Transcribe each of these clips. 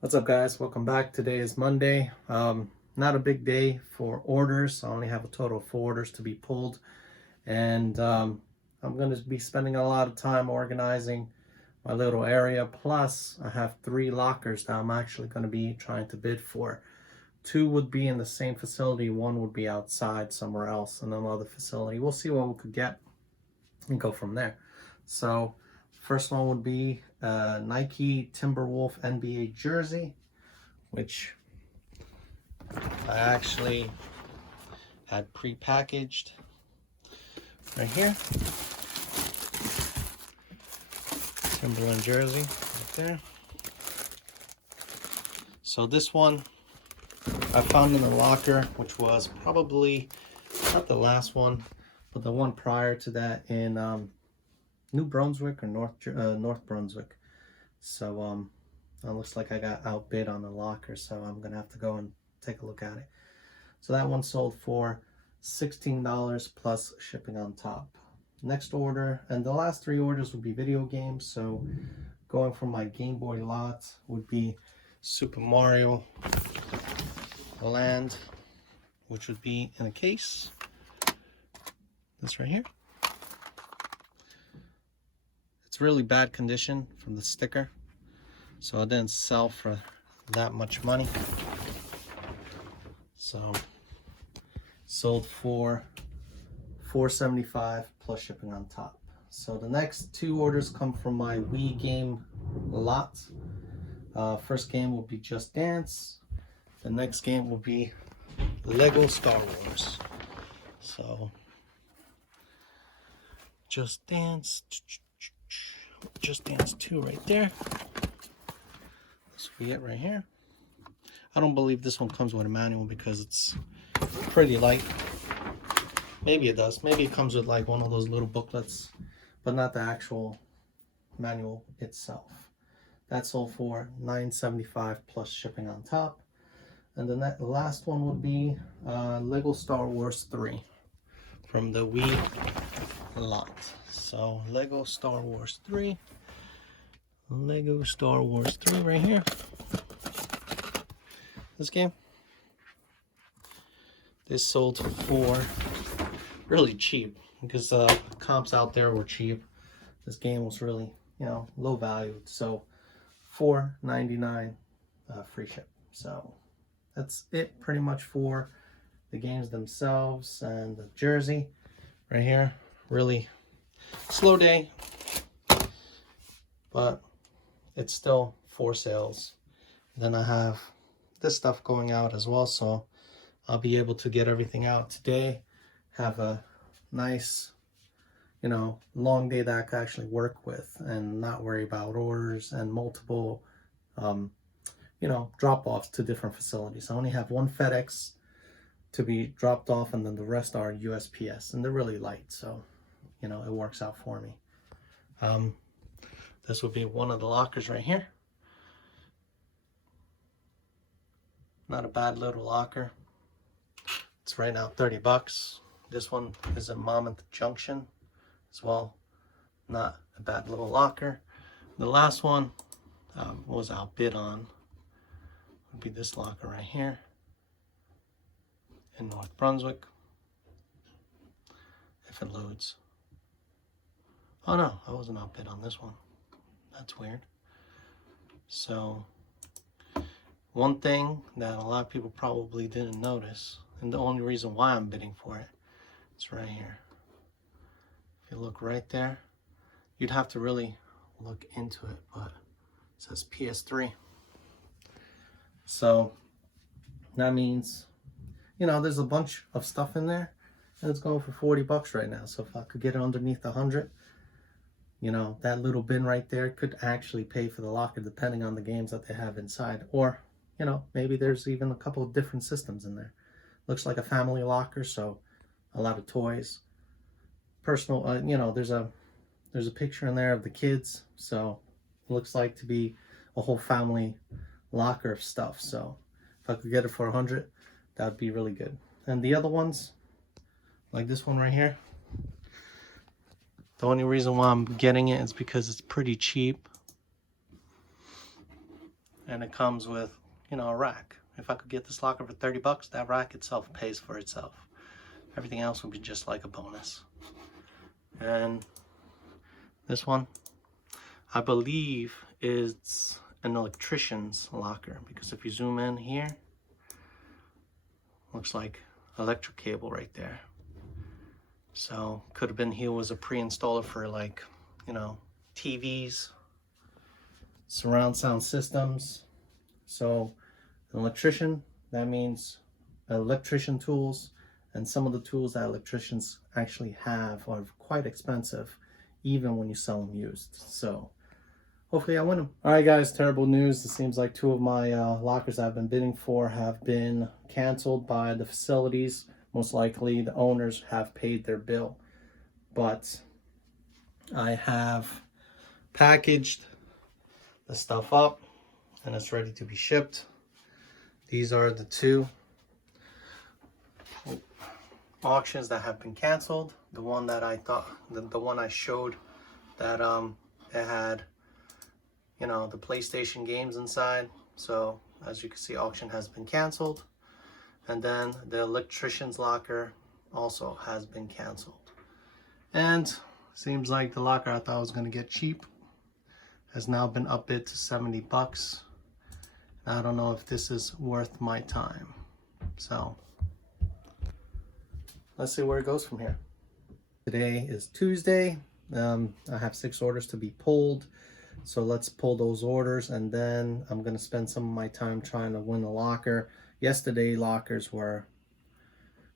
What's up, guys? Welcome back. Today is Monday. Not a big day for orders. I only have a total of 4 orders to be pulled, and I'm going to be spending a lot of time organizing my little area. Plus, I have 3 lockers that I'm actually going to be trying to bid for. 2 would be in the same facility. 1 would be outside somewhere else in another facility. We'll see what we could get and go from there. So first one would be Nike Timberwolf NBA jersey, which I actually had pre-packaged right here. Timberland jersey right there. So this one I found in the locker, which was probably not the last one, but the one prior to that in New Brunswick or North Brunswick. So it looks like I got outbid on the locker, so I'm gonna have to go and take a look at it. So that one sold for $16 plus shipping on top. Next order, and the last 3 orders would be video games. So going from my Game Boy lot would be Super Mario Land, which would be in a case. This right here. It's really bad condition from the sticker, so it didn't sell for that much money. So sold for $4.75 plus shipping on top. So the next 2 orders come from my Wii game lot. First game will be Just Dance. The next game will be Lego Star Wars. So Just Dance 2 right there. This will be it right here. I don't believe this one comes with a manual because it's pretty light. Maybe it does. Maybe it comes with like one of those little booklets, but not the actual manual itself. That sold for $9.75 plus shipping on top. And the last one would be Lego Star Wars 3 from the Wii lot. So Lego Star Wars 3. Lego Star Wars 3 right here. This game. This sold for really cheap because comps out there were cheap. This game was really, low value. So $4.99 free ship. So that's it pretty much for the games themselves and the jersey right here. Really slow day, but it's still 4 sales. Then I have this stuff going out as well, so I'll be able to get everything out today, have a nice, long day that I can actually work with and not worry about orders and multiple, drop-offs to different facilities. I only have 1 FedEx to be dropped off, and then the rest are USPS, and they're really light, so, it works out for me. This will be one of the lockers right here. Not a bad little locker. It's right now $30. This one is in Monmouth Junction as well. Not a bad little locker. The last one was outbid on would be this locker right here in North Brunswick. If it loads. Oh no, I wasn't outbid on this one. That's weird. So one thing that a lot of people probably didn't notice, and the only reason why I'm bidding for it, it's right here. If you look right there, you'd have to really look into it, but it says PS3. So that means, there's a bunch of stuff in there, and it's going for $40 right now. So if I could get it underneath 100, that little bin right there could actually pay for the locker depending on the games that they have inside. Or, maybe there's even a couple of different systems in there. Looks like a family locker, so a lot of toys. Personal, there's a picture in there of the kids, so it looks like to be a whole family locker of stuff. So if I could get it for 100, that would be really good. And the other ones, like this one right here, the only reason why I'm getting it is because it's pretty cheap. and it comes with, you know, a rack. If I could get this locker for 30 bucks, that rack itself pays for itself. Everything else would be just like a bonus. And this one, I believe, is an electrician's locker, because if you zoom in here, looks like electric cable right there. So could have been he was a pre-installer for, like, you know, TVs, surround sound systems. So an electrician, that means electrician tools, and some of the tools that electricians actually have are quite expensive, even when you sell them used. So hopefully I win them. All right, guys, terrible news. It seems like 2 of my lockers I've been bidding for have been canceled by the facilities. Most likely the owners have paid their bill. But I have packaged the stuff up and it's ready to be shipped. These are the 2 auctions that have been canceled. The one that I thought, the one I showed that it had, you know, the PlayStation games inside. So as you can see, auction has been canceled. And then the electrician's locker also has been canceled. And seems like the locker I thought was going to get cheap has now been upbid to 70 bucks. I don't know if this is worth my time. So let's see where it goes from here. Today is Tuesday. I have 6 orders to be pulled. So let's pull those orders, and then I'm going to spend some of my time trying to win a locker. Yesterday, lockers were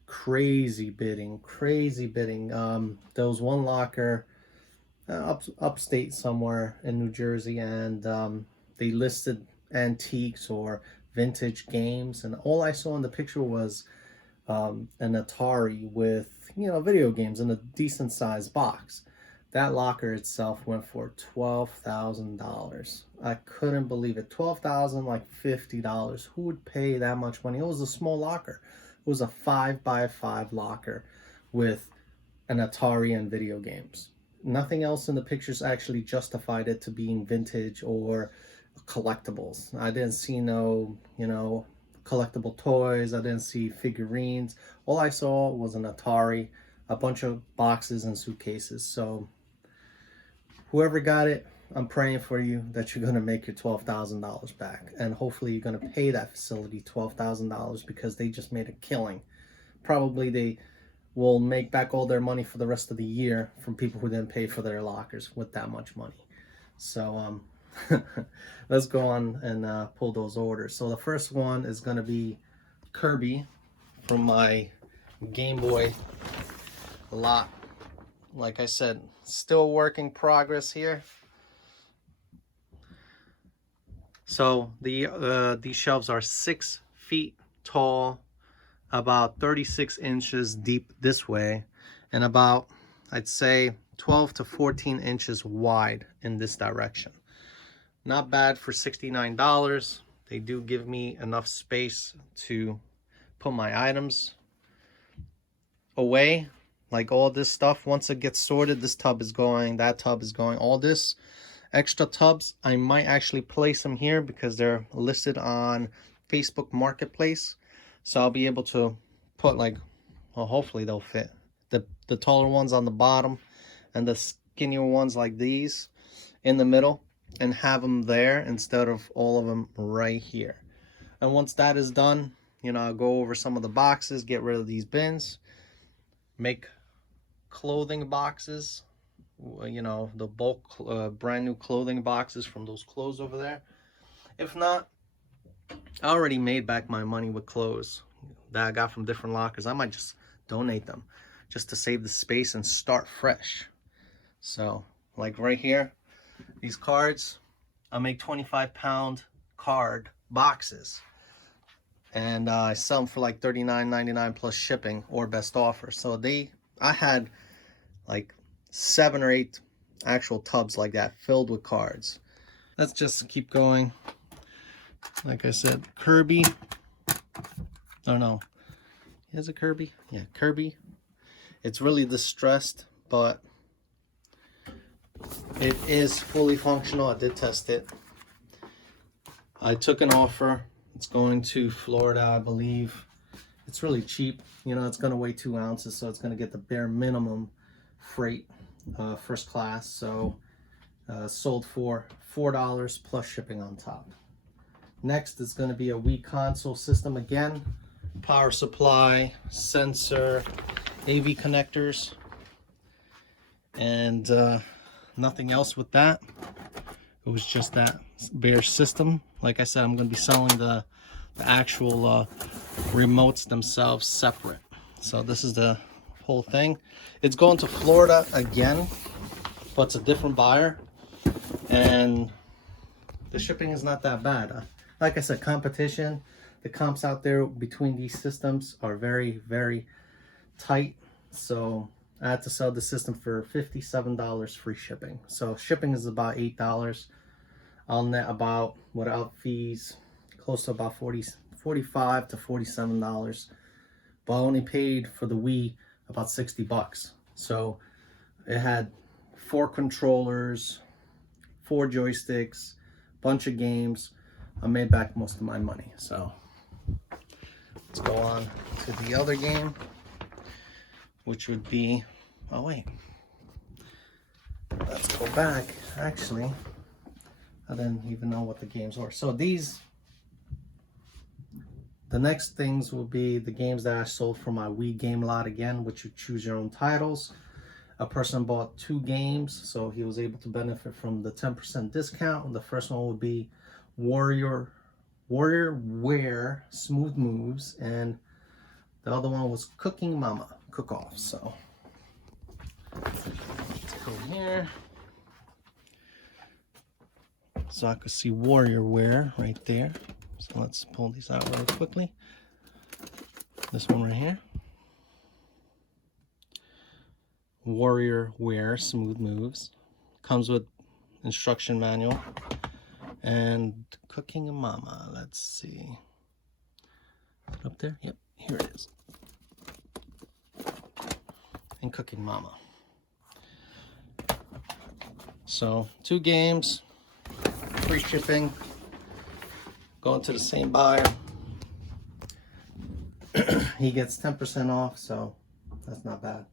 crazy bidding. There was one locker upstate somewhere in New Jersey, and they listed antiques or vintage games, and all I saw in the picture was an Atari with, you know, video games in a decent sized box. That locker itself went for $12,000. I couldn't believe it. $12,000, like $50. Who would pay that much money? It was a small locker. It was a 5x5 locker with an Atari and video games. Nothing else in the pictures actually justified it to being vintage or collectibles. I didn't see no, you know, collectible toys. I didn't see figurines. All I saw was an Atari, a bunch of boxes and suitcases. So whoever got it, I'm praying for you that you're going to make your $12,000 back. And hopefully you're going to pay that facility $12,000, because they just made a killing. Probably they will make back all their money for the rest of the year from people who didn't pay for their lockers with that much money. So let's go on and pull those orders. So the first one is going to be Kirby from my Game Boy lot. Like I said, still work in progress here. So these shelves are 6 feet tall, about 36 inches deep this way, and about, I'd say, 12 to 14 inches wide in this direction. Not bad for $69. They do give me enough space to put my items away. Like all this stuff, once it gets sorted, this tub is going, that tub is going. All this extra tubs, I might actually place them here because they're listed on Facebook Marketplace. So I'll be able to put, like, well, hopefully they'll fit. The taller ones on the bottom and the skinnier ones like these in the middle, and have them there instead of all of them right here. And once that is done, you know, I'll go over some of the boxes, get rid of these bins, make clothing boxes, you know, the bulk brand new clothing boxes from those clothes over there. If not, I already made back my money with clothes that I got from different lockers. I might just donate them just to save the space and start fresh. So like right here, these cards, I make 25-pound card boxes, and I sell them for like $39.99 plus shipping or best offer. So I had like 7 or 8 actual tubs like that filled with cards. Let's just keep going. Like I said, Kirby. Oh no, is it Kirby? Yeah, Kirby. It's really distressed, but it is fully functional. I did test it. I took an offer. It's going to Florida, I believe. It's really cheap. You know, it's going to weigh 2 ounces, so it's going to get the bare minimum freight, first class. So sold for $4 plus shipping on top. Next is going to be a Wii console system again. Power supply, sensor, AV connectors, and nothing else with that. It was just that bare system. Like I said, I'm going to be selling the actual remotes themselves separate. So this is the whole thing. It's going to Florida again, but it's a different buyer, and the shipping is not that bad. Like I said, competition, the comps out there between these systems are very, very tight. So I had to sell the system for $57 free shipping. So shipping is about $8. I'll net about, without fees, close to about $45 to $47. But I only paid for the Wii about $60. So it had 4 controllers, 4 joysticks, bunch of games. I made back most of my money. So let's go on to the other game, which would be, oh wait, let's go back. Actually, I didn't even know what the games were. So these, the next things will be the games that I sold from my Wii game lot again, which you choose your own titles. A person bought 2 games, so he was able to benefit from the 10% discount. The first one would be Warrior Wear Smooth Moves, and the other one was Cooking Mama Cook Off. So let's go here. So I could see Warrior Wear right there. So let's pull these out really quickly. This one right here. Warrior Wear Smooth Moves. Comes with instruction manual. And Cooking Mama, let's see. Up there? Yep, here it is. And Cooking Mama. So 2 games, free shipping, going to the same buyer. He gets 10% off, so that's not bad.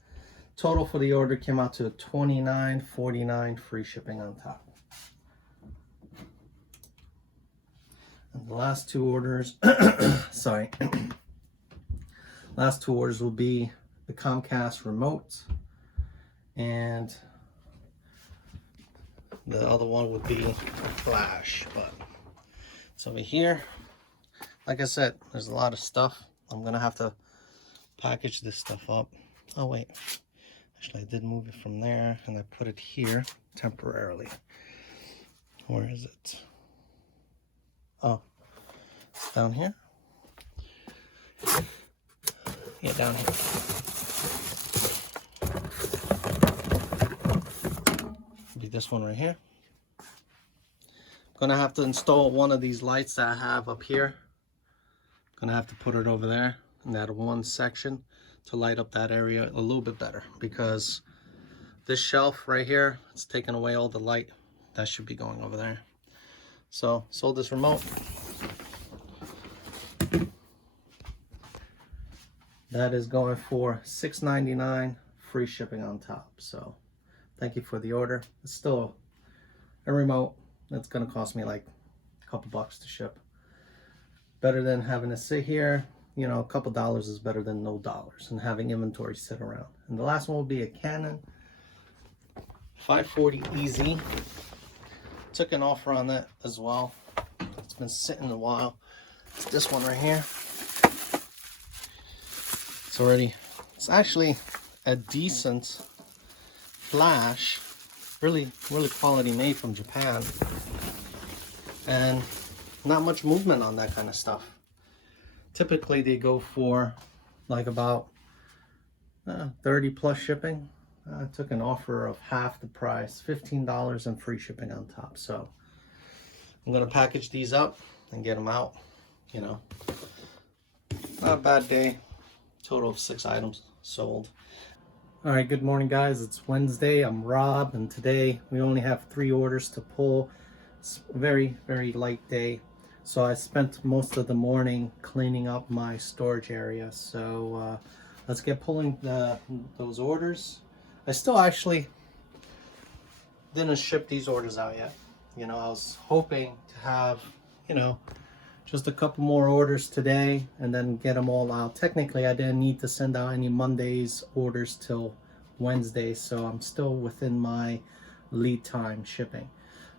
Total for the order came out to $29.49, free shipping on top. And the last 2 orders, sorry, last 2 orders will be the Comcast remote, and the other one would be Flash. But it's over here. Like I said, there's a lot of stuff. I'm gonna have to package this stuff up. Oh wait, actually I did move it from there and I put it here temporarily. Where is it? Oh, it's down here. Yeah, down here. Be this one right here. I'm gonna have to install one of these lights that I have up here. Gonna have to put it over there in that one section to light up that area a little bit better, because this shelf right here, it's taking away all the light that should be going over there. So sold this remote. That is going for $6.99, free shipping on top. So thank you for the order. It's still a remote that's going to cost me like a couple bucks to ship. Better than having to sit here. You know, a couple dollars is better than no dollars and having inventory sit around. And the last one will be a Canon 540 EZ. Took an offer on that as well. It's been sitting a while. It's this one right here. It's actually a decent flash, really quality made from Japan, and not much movement on that kind of stuff. Typically they go for like about 30 plus shipping. I took an offer of half the price, $15 and free shipping on top. So I'm gonna package these up and get them out. You know, not a bad day. Total of 6 items sold. All right, good morning guys. It's Wednesday. I'm Rob, and today we only have 3 orders to pull. It's a very light day. So I spent most of the morning cleaning up my storage area. So let's get pulling those orders. I still actually didn't ship these orders out yet. You know, I was hoping to have, you know, just a couple more orders today and then get them all out. Technically, I didn't need to send out any Monday's orders till Wednesday, so I'm still within my lead time shipping.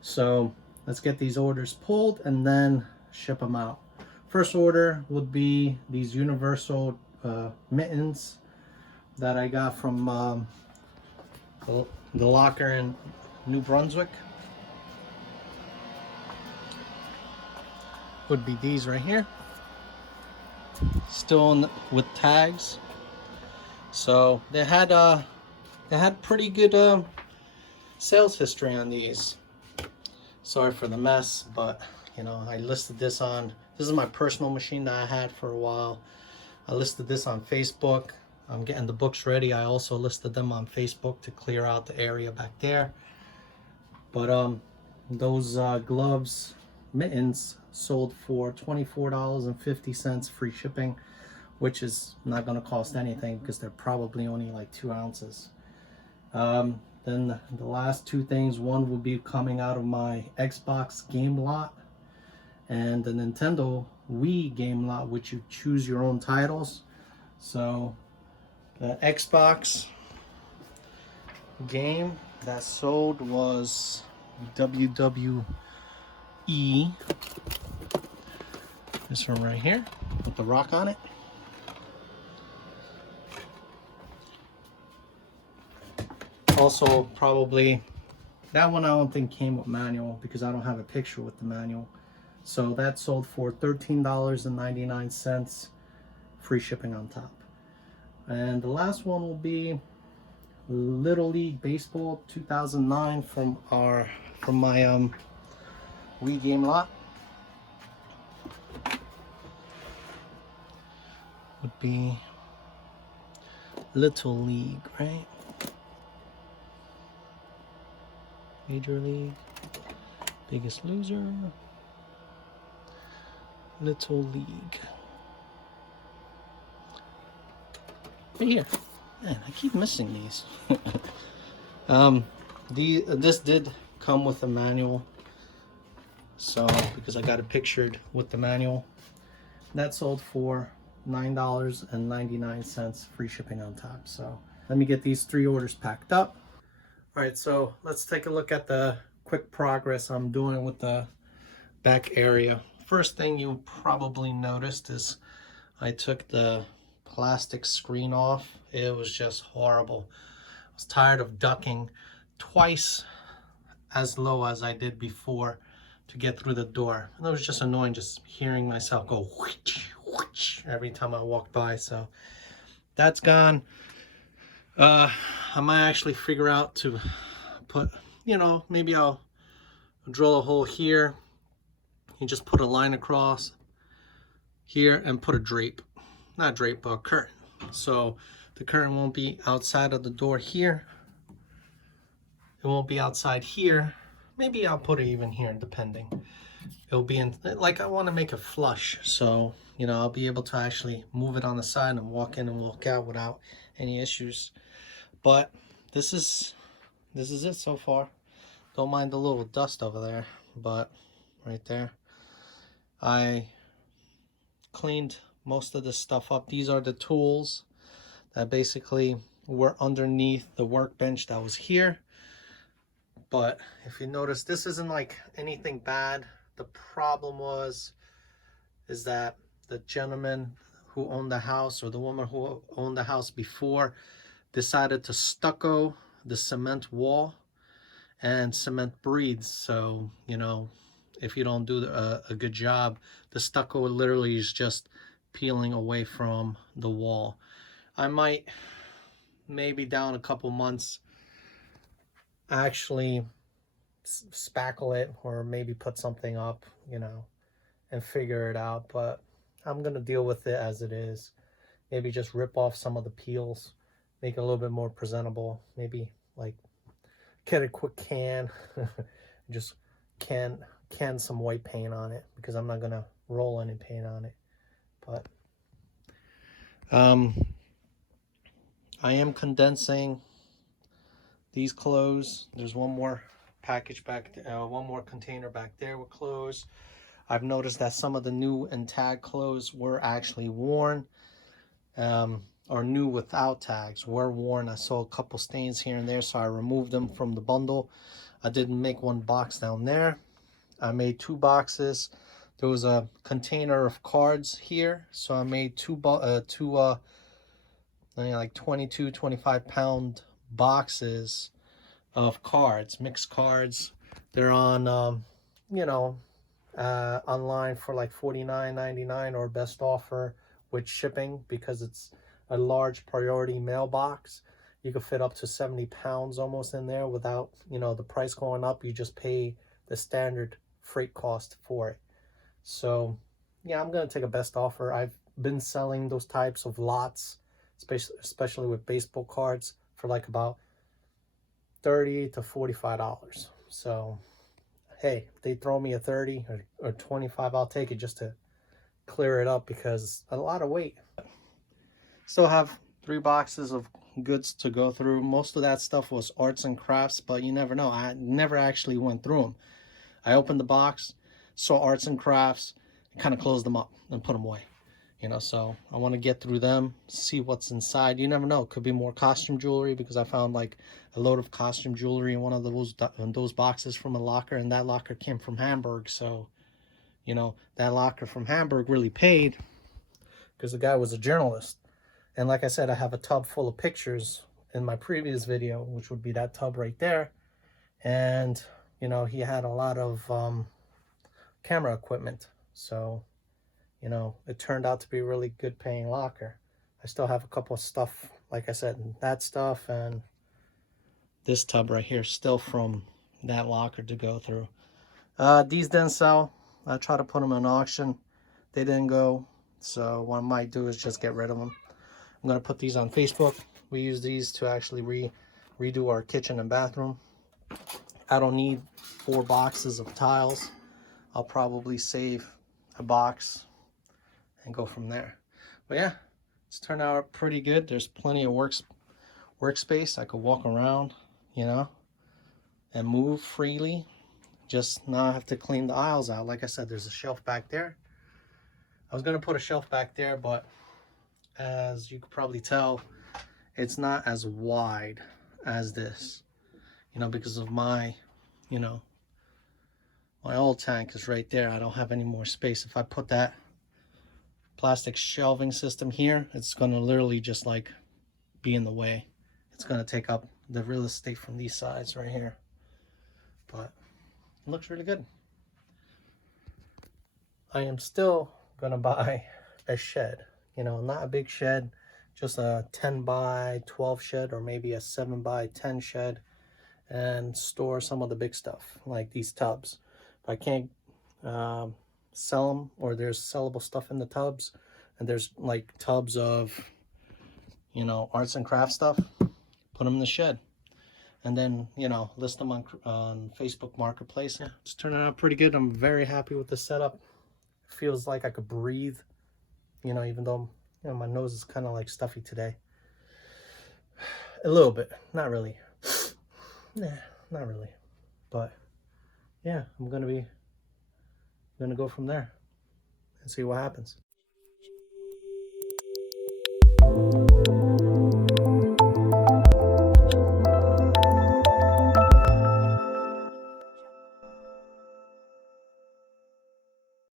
So let's get these orders pulled and then ship them out. First order would be these universal mittens that I got from the locker in New Brunswick. Would be these right here, still with tags. So they had pretty good sales history on these. Sorry for the mess, but you know, I listed this on, this is my personal machine that I had for a while. I listed this on Facebook. I'm getting the books ready. I also listed them on Facebook to clear out the area back there. But those gloves, mittens, sold for $24.50 free shipping, which is not going to cost anything because they're probably only like 2 ounces. Then the last two things, one will be coming out of my Xbox game lot and the Nintendo Wii game lot, which you choose your own titles. So the Xbox game that sold was WWE, this one right here with the rock on it. Also, probably that one I don't think came with manual because I don't have a picture with the manual. So that sold for $13.99, free shipping on top. And the last one will be Little League Baseball 2009 from my Wii game lot. Would be Little League, right? Major League, Biggest Loser, Little League. Right here. Man, I keep missing these. This did come with a manual, so because I got it pictured with the manual. That sold for $9.99, free shipping on top. So let me get these 3 orders packed up. All right, so let's take a look at the quick progress I'm doing with the back area. First thing you probably noticed is I took the plastic screen off. It was just horrible. I was tired of ducking twice as low as I did before to get through the door. And it was just annoying just hearing myself go whoosh, whoosh every time I walked by. So that's gone. I might actually figure out to put, you know, maybe I'll drill a hole here. You just put a line across here and put a drape. Not drape, but a curtain. So the curtain won't be outside of the door here. It won't be outside here. Maybe I'll put it even here, depending. It'll be in, like I want to make it flush. So, you know, I'll be able to actually move it on the side and walk in and walk out without any issues. But this is it so far. Don't mind the little dust over there, but right there. I cleaned most of this stuff up. These are the tools that basically were underneath the workbench that was here. But if you notice, this isn't like anything bad. The problem is that the gentleman who owned the house, or the woman who owned the house before, decided to stucco the cement wall, and cement breathes. So, you know, if you don't do a good job, the stucco literally is just peeling away from the wall. I might, maybe down a couple months, actually spackle it or maybe put something up, you know, and figure it out. But I'm gonna deal with it as it is. Maybe just rip off some of the peels, make it a little bit more presentable. Maybe like get a quick can, just can can some white paint on it because I'm not gonna roll any paint on it. But I am condensing these clothes. There's one more package back, one more container back there with clothes. I've noticed that some of the new and tag clothes were actually worn, or new without tags were worn. I saw a couple stains here and there, so I removed them from the bundle. I didn't make one box down there. I made 2 boxes. There was a container of cards here, so I made two like 22, 25-pound boxes of cards, mixed cards. They're on, you know, online for like $49.99 or best offer with shipping, because it's a large priority mailbox. You could fit up to 70 pounds almost in there without, you know, the price going up. You just pay the standard freight cost for it. So yeah, I'm gonna take a best offer. I've been selling those types of lots, especially with baseball cards, for like about $30 to $45. So hey, if they throw me a 30 or 25, I'll take it just to clear it up, because a lot of weight. Still have 3 boxes of goods to go through. Most of that stuff was arts and crafts, but you never know. I never actually went through them. I opened the box, saw arts and crafts, and kind of closed them up and put them away. You know, so I want to get through them, see what's inside. You never know. It could be more costume jewelry, because I found like a load of costume jewelry in one of those boxes from a locker, and that locker came from Hamburg. So, you know, that locker from Hamburg really paid, because the guy was a journalist. And like I said, I have a tub full of pictures in my previous video, which would be that tub right there. And, you know, he had a lot of camera equipment. So, you know, it turned out to be a really good paying locker. I still have a couple of stuff, like I said, that stuff and this tub right here still from that locker to go through. These didn't sell. I tried to put them in auction. They didn't go. So what I might do is just get rid of them. I'm going to put these on Facebook. We use these to actually redo our kitchen and bathroom. I don't need 4 boxes of tiles. I'll probably save a box and go from there. But yeah, it's turned out pretty good. There's plenty of workspace. I could walk around, you know, and move freely. Just not have to clean the aisles out. Like I said, there's a shelf back there. I was going to put a shelf back there, but as you could probably tell, it's not as wide as this, you know, because of my, you know, my oil tank is right there. I don't have any more space. If I put that plastic shelving system here, it's going to literally just like be in the way. It's going to take up the real estate from these sides right here. But it looks really good. I am still going to buy a shed, you know, not a big shed, just a 10 by 12 shed, or maybe a 7 by 10 shed, and store some of the big stuff like these tubs. If I can't sell them, or there's sellable stuff in the tubs, and there's like tubs of, you know, arts and crafts stuff, put them in the shed, and then, you know, list them on Facebook Marketplace. Yeah, it's turning out pretty good. I'm very happy with the setup. It feels like I could breathe, you know, even though, you know, my nose is kind of like stuffy today. A little bit, not really. Nah, not really. But yeah, I'm gonna go from there and see what happens.